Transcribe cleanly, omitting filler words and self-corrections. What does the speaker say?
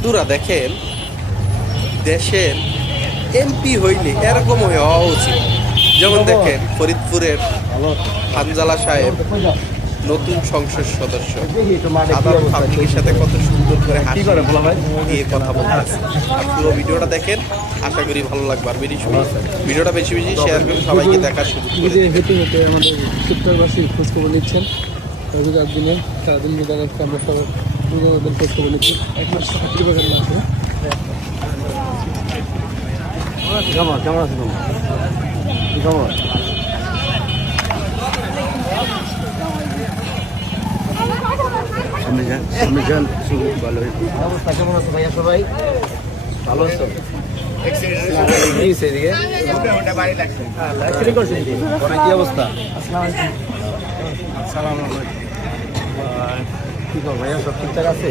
বন্ধুরা দেখেন, দেশের এমপি হইলে এরকম হওয়া উচিত। যেমন দেখেন ফরিদপুরের হানজালা সাহেব নতুন সংসদ সদস্য সাধারণ পাবলিকের সাথে কত সুন্দর করে হাসি দিয়ে কথা বলতেছে। আর পুরো ভিডিওটা দেখেন, আশা করি ভালো লাগবে। আর ভিডিওটা বেশি বেশি শেয়ার করে সবাইকে দেখার সুযোগ করে দিবেন। হেঁটে হেঁটে আমাদের চিত্তরবাসী খোঁজখবর নিচ্ছেন। রবিবার দিনে সারাদিন মেদানে আমরা সবাই ওদের খোঁজখবর নিচ্ছি। এক মাস আছে কেমন কেমন আছে কেমন সামনে যান ভালো অবস্থা। কেমন আছো ভাইয়া? সবাই ভালো আছো? কি অবস্থা? কি কর ভাইয়া, সব ঠিকঠাক আছে?